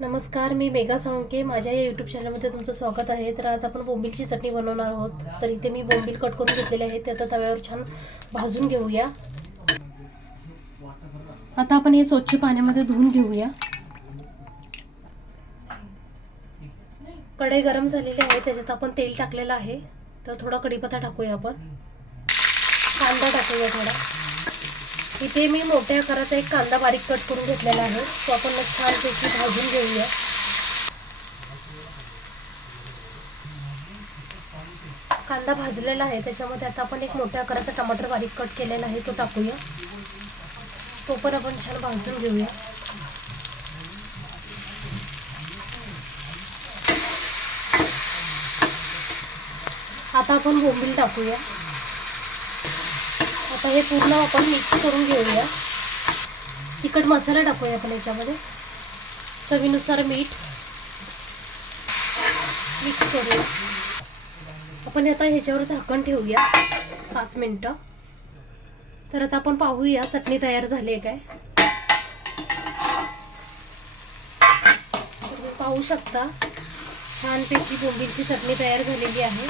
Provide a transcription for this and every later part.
नमस्कार मी मेघा साळुंके. माझ्या या यूट्यूब चॅनलमध्ये तुमचं स्वागत आहे. तर आज आपण बोंबीलची चटणी बनवणार आहोत. तर इथे मी बोंबील कट करून घेतलेले आहे ते आता तव्यावर छान भाजून घेऊया. आता आपण हे स्वच्छ पाण्यामध्ये धुवून घेऊया. कढई गरम झालेली आहे. त्याच्यात आपण तेल टाकलेलं आहे. तर थोडा कढीपत्ता टाकूया आपण. कांदा टाकूया थोडा. इथे मी मोठ्या आकाराचा एक कांदा बारीक कट करून घेतलेला आहे. तो आपण मग छानपैकी भाजून घेऊया. कांदा भाजलेला आहे. त्याच्यामध्ये आता आपण एक मोठ्या आकाराचा टमाटर बारीक कट केलेला आहे. तो टाकूया. तो पण आपण छान भाजून घेऊया. आता आपण बोंबील टाकूया. आता हे पूर्ण आपण मिक्स करून घेऊया. तिखट मसाला टाकूया आपण याच्यामध्ये. चवीनुसार मीठ मिक्स करूया. आपण आता ह्याच्यावर झाकण ठेवूया. पाच मिनटं. तर आता आपण पाहूया चटणी तयार झाली आहे काय. पाहू शकता छानपैकी बोंबीलची चटणी तयार झालेली आहे.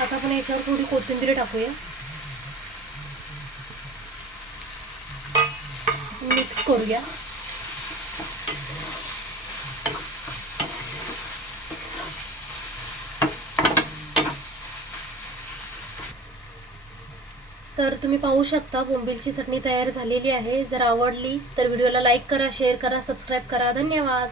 आता आपण याच्यावर थोडी कोथिंबीर टाकूया. मिक्स करूया. तर तुम्ही पाहू शकता बोंबीलची चटणी तयार झालेली आहे. जर आवडली तर व्हिडिओला लाईक करा शेअर करा सबस्क्राईब करा. धन्यवाद.